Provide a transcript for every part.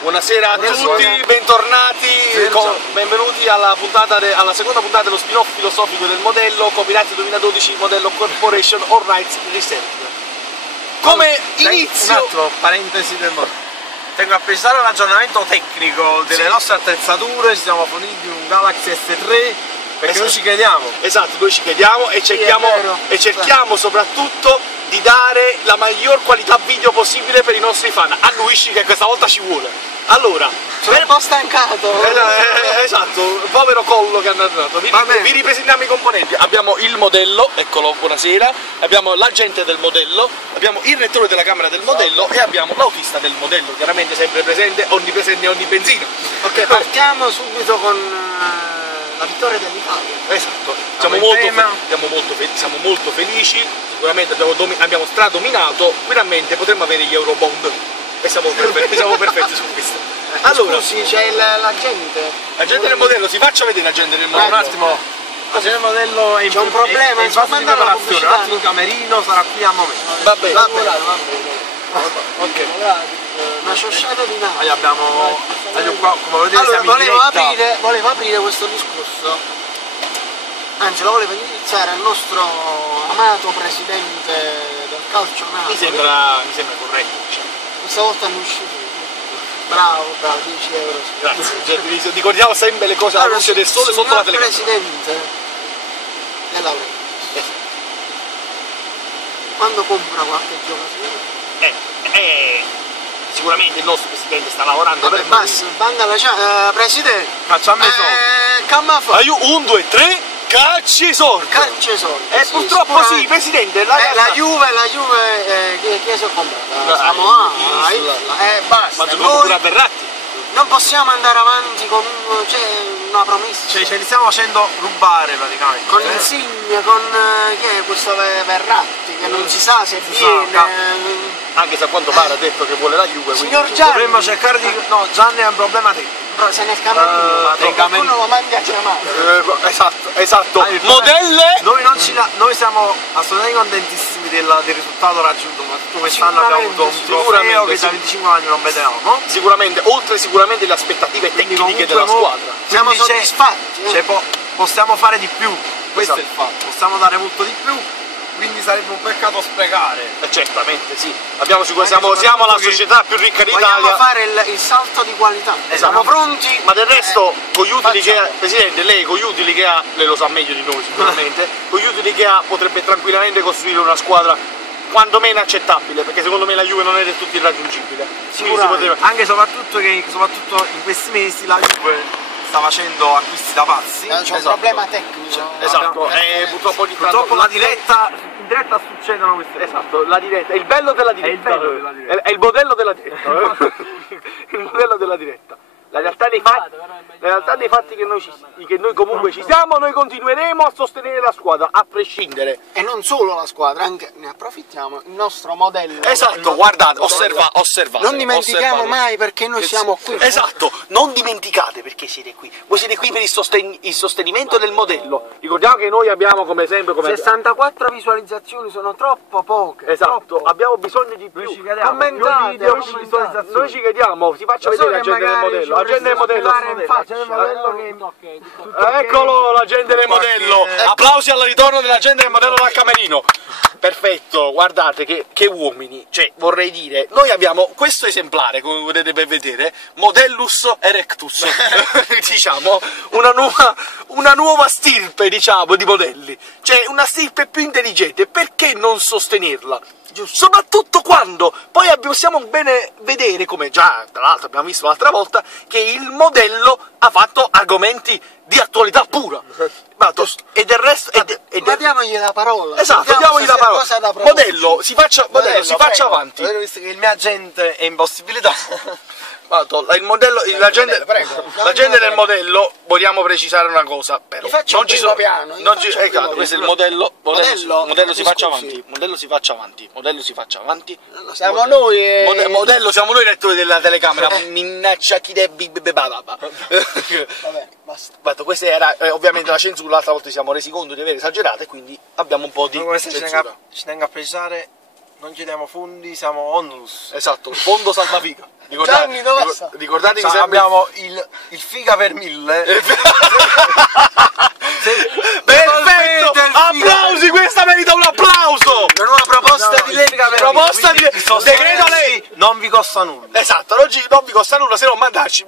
Buonasera a tutti, bentornati, benvenuti alla seconda puntata dello spin-off filosofico del modello Copyright 2012 Modello Corporation All Rights Reserved. Come inizio... Un attimo, parentesi del modello. Tengo a precisare l'aggiornamento tecnico delle nostre attrezzature, ci siamo forniti un Galaxy S3 perché noi ci crediamo. Esatto, noi ci crediamo e cerchiamo soprattutto di dare la miglior qualità video possibile per i nostri fan. Annuisci che questa volta ci vuole. Allora, sono un po' stancato. Esatto, povero collo che hanno dato. Vi ripresentiamo i componenti. Abbiamo il modello, eccolo, buonasera. Abbiamo l'agente del modello, abbiamo il rettore della camera del modello e abbiamo l'autista del modello, chiaramente sempre presente, onnipresente e onnibenzina. Ok, partiamo subito con la vittoria dell'Italia. Esatto, siamo molto felici, sicuramente abbiamo stradominato, finalmente potremmo avere gli Eurobond e siamo perfetti su questo. Allora, scusi, c'è l'agente. L'agente del modello, si faccia vedere l'agente del modello. Un attimo, l'agente del modello è in c'è un problema, in fase di preparazione, un attimo in camerino, sarà qui a momento. Va bene. Ok. Una sciosciata di nave. Poi abbiamo qua, come vedete, allora, siamo volevo aprire questo discorso, anzi lo volevo iniziare al nostro amato presidente del calcio Napoli. Mi sembra corretto, diciamo. Questa volta hanno uscito. Bravo, 10 euro. Grazie, ricordiamo sempre le cose alla luce del sole sotto la telecamera. Presidente dell'Aula, quando compra qualche giocatore? Sicuramente il nostro presidente sta lavorando. Vabbè, basta, banda la presidente. Facciamo i soldi. Camma fa. 1, 2, 3, calci sordi. Calci sordi. Purtroppo sì, presidente. La Juve, chi si è comprata? Samoa. Basta. Ma dobbiamo pure a Verratti. Non possiamo andare avanti con una promessa. Cioè, ce li stiamo facendo rubare praticamente. Con Insigne, con chi è questo Verratti, che non si sa se viene. Anche se a quanto pare ha detto che vuole la Juve. Signor Gianni. Dovremmo cercare di. No, Gianni ha un problema tecnico. Se nel camerino qualcuno lo manda a chiamare. Esatto. Modelle! Noi siamo assolutamente contentissimi del risultato raggiunto, ma tutto quest'anno abbiamo avuto un trofeo che da 25 anni non vedevamo. Sicuramente, oltre le aspettative tecniche della squadra. Siamo soddisfatti. Cioè, possiamo fare di più, questo è il fatto, possiamo dare molto di più. Quindi sarebbe un peccato sprecare. Certamente sì. Siamo la società più ricca d'Italia. Vogliamo fare il salto di qualità. Siamo pronti. Ma del resto, con gli utili che ha, Presidente, lei con gli utili che ha, lei lo sa meglio di noi sicuramente, con gli utili che ha potrebbe tranquillamente costruire una squadra quantomeno accettabile, perché secondo me la Juve non è del tutto irraggiungibile. Anche soprattutto in questi mesi la Juve sta facendo acquisti da pazzi. C'è un problema tecnico. Esatto, purtroppo in diretta succedono queste cose. Esatto, la diretta, è il bello della diretta. È il modello della diretta. Il modello della diretta. La realtà dei fatti che noi comunque ci siamo, noi continueremo a sostenere la squadra, a prescindere. E non solo la squadra, anche ne approfittiamo, il nostro modello. Esatto, guardate, osservate. Non dimentichiamo mai perché noi siamo qui. Esatto, non dimenticate perché siete qui. Voi siete qui per il sostenimento del modello. Ricordiamo che noi abbiamo come sempre... 64 visualizzazioni sono troppo poche. Esatto, troppo. abbiamo bisogno di più. Commentate, noi ci crediamo, si faccia vedere la gente del modello. La gente del modello, eccolo la gente del modello, applausi al ritorno della gente del modello dal camerino. Perfetto, guardate che uomini, cioè vorrei dire, noi abbiamo questo esemplare, come potete ben vedere, Modellus erectus, diciamo, una nuova stirpe, diciamo, di modelli, cioè una stirpe più intelligente, perché non sostenerla? Soprattutto quando poi possiamo bene vedere, come già tra l'altro abbiamo visto l'altra volta, che il modello ha fatto argomenti di attualità pura. E del resto... Ma diamogli la parola. Esatto, diamogli la parola. Modello, si faccia avanti. Visto che il mio agente è in possibilità. La gente del modello, vogliamo precisare una cosa, però. Non ci sono piano. Esatto, questo è il modello. Modello si faccia avanti. Modello si faccia avanti. Siamo noi. Modello siamo noi rettori della telecamera. Minaccia chi devi. Vabbè, basta. Questa era ovviamente la censura, l'altra volta ci siamo resi conto di aver esagerato e quindi abbiamo un po' di censura. Ci tengo a precisare non chiediamo fondi, siamo onlus. Esatto, fondo salvafiga. Gianni, dove sta? Ricordatevi Cioè, sempre... abbiamo il figa per 1000. Perfetto! Applausi, questa merita un applauso! La nuova proposta di legge. Proposta di decreto lei! Non vi costa nulla. Esatto, oggi non vi costa nulla se non mandarci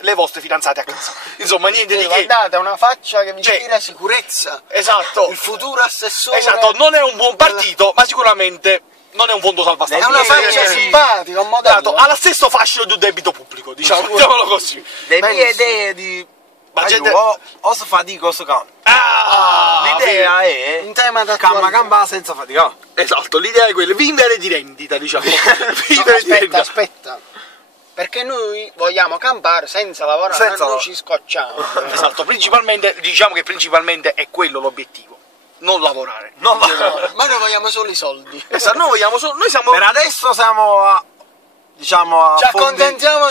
le vostre fidanzate a casa. Insomma, niente di che. Guardate, è una faccia che vi Cioè, ispira sicurezza. Esatto. Il futuro assessore. Esatto, non è un buon partito, ma sicuramente non è un fondo salva stati. È una faccia simpatica, un modello. Ha lo stesso fascino di un debito pubblico, diciamolo così. Le mie idee di... Ma gente... o si fatica o si cambia. L'idea è... In tema da Camba senza fatica. Esatto, l'idea è quella, vivere di rendita, diciamo. Vivere di rendita. Aspetta. Perché noi vogliamo campare senza lavorare, non ci scocciamo. Esatto, principalmente, diciamo che principalmente è quello l'obiettivo. Non lavorare. Ma noi vogliamo solo i soldi. Esatto, noi vogliamo solo... Noi siamo... Per adesso siamo a... diciamo a... Ci accontentiamo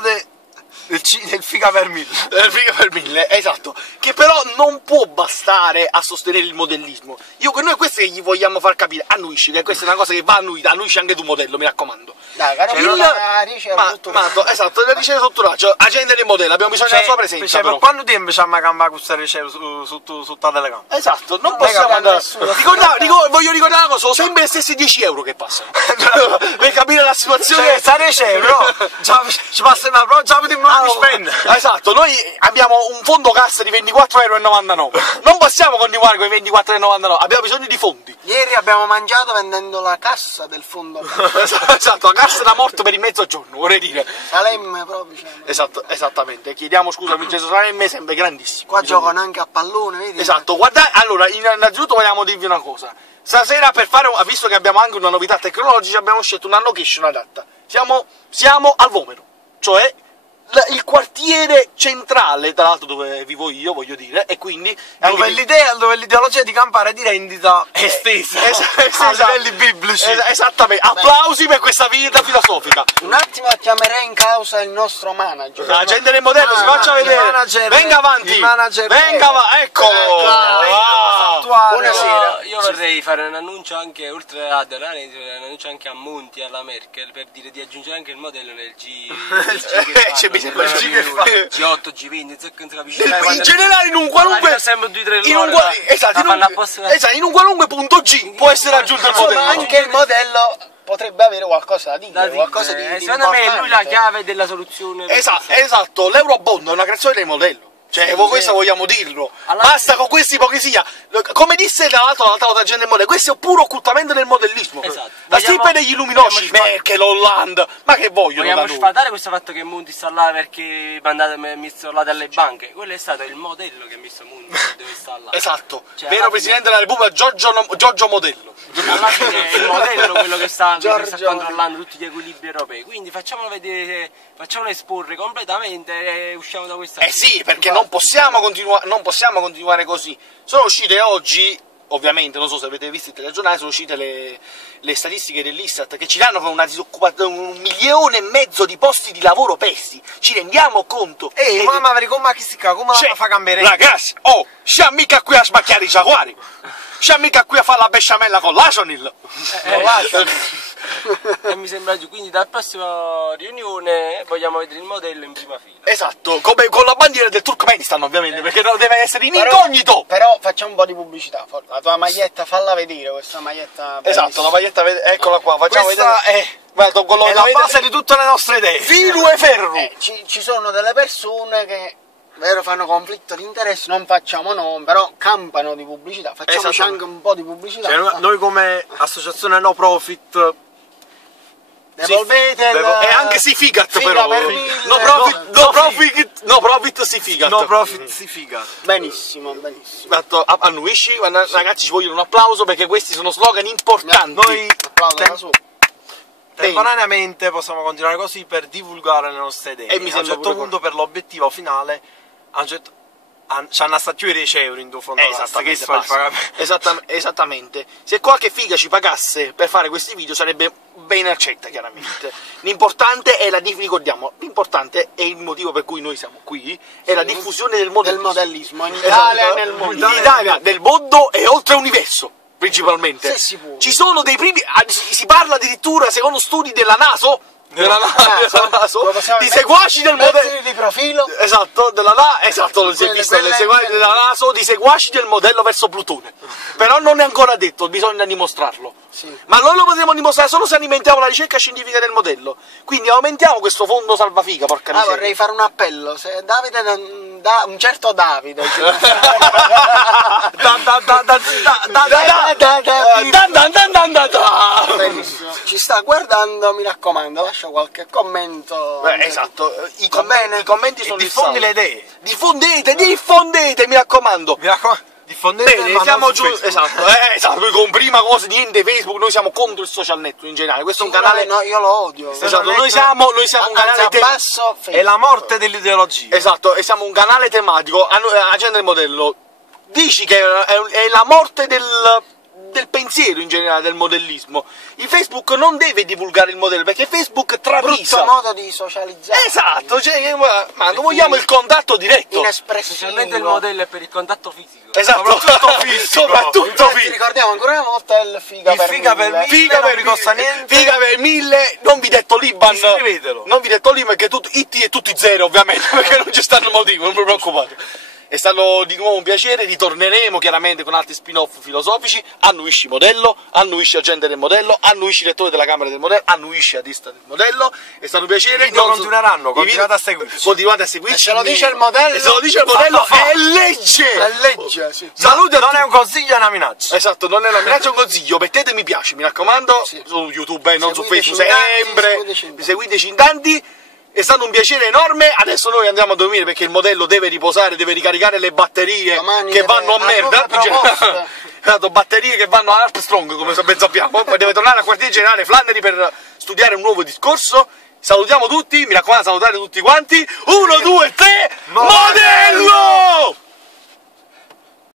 del figa per 1000. Del figa per 1000, esatto. Che però non può bastare a sostenere il modellismo. Noi questo che gli vogliamo far capire, annuisci, che questa è una cosa che va annuisci anche tu modello, mi raccomando. Dai, esatto, la riceve sotto raggio, agenda del modello, abbiamo bisogno della sua presenza. Per quanto tempo ci hanno cambiato questa riceve su tutta la telecamera? Esatto, non possiamo andare. Voglio ricordare una cosa, sono sempre gli stessi 10 euro che passano. Per capire la situazione. Cioè, sta riceve, no? Ci passa una pro, già potremmo spendere. Esatto, noi abbiamo un fondo cassa di 24,99 euro. Non possiamo continuare con i 24,99 €, abbiamo bisogno di fondi. Ieri abbiamo mangiato vendendo la cassa del fondo. Esatto, la cassa da morto per il mezzogiorno, vorrei dire. Salemme proprio. Esatto, esattamente. Chiediamo scusa a Vincenzo Salemme, sempre grandissimo. Qua giocano anche a pallone, vedi? Esatto, guardate, allora, innanzitutto vogliamo dirvi una cosa. Stasera per fare, visto che abbiamo anche una novità tecnologica, abbiamo scelto una location adatta. Siamo al Vomero, cioè il quartiere centrale, tra l'altro dove vivo io, voglio dire, e quindi... Dove l'ideologia di campare di rendita è estesa a livelli biblici. Esattamente, applausi per questa vita filosofica. Un attimo chiamerei in causa il nostro manager. La gente del modello, si faccia vedere. Venga avanti, venga avanti, eccolo. Buonasera. Io vorrei fare un annuncio anche, oltre a Donani, un annuncio anche a Monti e alla Merkel, per dire di aggiungere anche il modello nel G8, G20, in generale in un qualunque in un qualunque punto G può essere aggiunto il modello. Ma anche il modello potrebbe avere qualcosa da dire, qualcosa di secondo me è lui la chiave della soluzione. Esatto, l'Eurobond è una creazione del modello. Cioè, questo vogliamo dirlo. Basta con questa ipocrisia. Come disse tra l'altro l'altra volta gente del modello, questo è puro occultamento del modellismo. Esatto. La stirpe degli Illuminati, Merkel, Hollande, ma che vogliono? Vogliamo sfatare questo fatto che Monti sta là perché messo là dalle banche. Quello è stato il modello che ha messo Monti dove sta là. Esatto, cioè, vero Presidente della Repubblica Giorgio Modello. Alla fine è il modello quello che sta controllando tutti gli equilibri europei. Quindi facciamolo vedere, facciamolo esporre completamente e usciamo da questa. Sì, perché non possiamo continuare così. Sono uscite oggi, ovviamente, non so se avete visto il telegiornale, sono uscite le statistiche dell'Istat che ci danno con una disoccupazione, 1,5 milioni di posti di lavoro persi. Ci rendiamo conto? Come la fa cambiare? Ragazzi, siamo mica qui a sbacchiare i giaguari. Siamo mica qui a fare la besciamella con l'Asonil. E mi sembra giù, quindi dalla prossima riunione vogliamo vedere il modello in prima fila. Esatto, come con la bandiera del Turkmenistan ovviamente, perché deve essere in incognito. Però facciamo un po' di pubblicità, la tua maglietta, falla vedere, questa maglietta bellissima. Esatto, la maglietta, eccola qua, facciamo questa vedere. È la base di tutte le nostre idee. Filo e ferro. Ci sono delle persone che fanno conflitto di interesse, non facciamo nomi, però campano di pubblicità, facciamoci anche un po' di pubblicità. Cioè, noi come associazione no profit devolvete e anche si figat però. No profit si figat. No profit si figat. Benissimo. Esatto, annuisci, ragazzi, ci vogliono un applauso perché questi sono slogan importanti. Noi temporaneamente possiamo continuare così per divulgare le nostre idee. E a un certo punto per l'obiettivo finale ci hanno stato 10 euro in due fondo. Esattamente. Se qualche figa ci pagasse per fare questi video sarebbe ben accetta, chiaramente. L'importante è ricordiamo, l'importante è il motivo per cui noi siamo qui, è la diffusione del modellismo. In Italia e nel mondo. In Italia, nel mondo e oltre l'universo. principalmente. Se si può. Ci sono dei primi, si parla addirittura, secondo studi della NATO, della NATO, di seguaci del modello di profilo. esatto, esatto, si è visto le seguaci della NATO, di seguaci del modello verso Plutone. Però non è ancora detto, bisogna dimostrarlo. Sì. Ma noi lo potremo dimostrare solo se alimentiamo la ricerca scientifica del modello. Quindi aumentiamo questo fondo salvafiga, porca miseria. Vorrei fare un appello, se Davide un certo Davide ci sta guardando, mi raccomando, lascia qualche commento. Esatto, i commenti sono diffondi le idee. Diffondete, mi raccomando. Diffondete. Bene, siamo giù, esatto, noi con prima cosa niente Facebook, noi siamo contro il social network in generale, questo è un canale... No, io lo odio. Esatto, noi siamo un canale basso, è la morte dell'ideologia. Esatto, e siamo un canale tematico, Agenda del Modello, dici che è la morte del pensiero in generale, del modellismo. Il Facebook non deve divulgare il modello, perché Facebook travisa. Brutto modo di socializzare. Esatto, cioè, ma noi vogliamo il contatto diretto. Inespressivo. Specialmente il modello è per il contatto fisico. Esatto, soprattutto fisico. Ricordiamo ancora una volta il figa per mille. Figa non mi costa niente. Figa per 1000, non vi detto l'Iban. Iscrivetelo. Non vi detto l'Iban, che IT è tutti zero ovviamente, perché non ci stanno motivi, non vi preoccupate. È stato di nuovo un piacere, ritorneremo chiaramente con altri spin-off filosofici. Annuisci modello, annuisci agenda del modello, annuisci lettore della camera del modello, annuisci adista del modello. È stato un piacere. I video continueranno, continuate a seguirci. Continuate a seguirci. Se lo dice il modello. E se lo dice il modello è legge! È legge, sì. Saluti a non tutti. è un consiglio, è una minaccia. Esatto, non è una minaccia, è un consiglio. Mettete mi piace, mi raccomando, su YouTube, non su Facebook, sempre. Seguiteci in tanti. È stato un piacere enorme, adesso noi andiamo a dormire perché il modello deve riposare, deve ricaricare le batterie che vanno a merda. Esatto, batterie che vanno a Armstrong, come ben sappiamo. Poi deve tornare al quartier generale Flannery per studiare un nuovo discorso. Salutiamo tutti, mi raccomando salutare tutti quanti. 1, 2, 3, modello!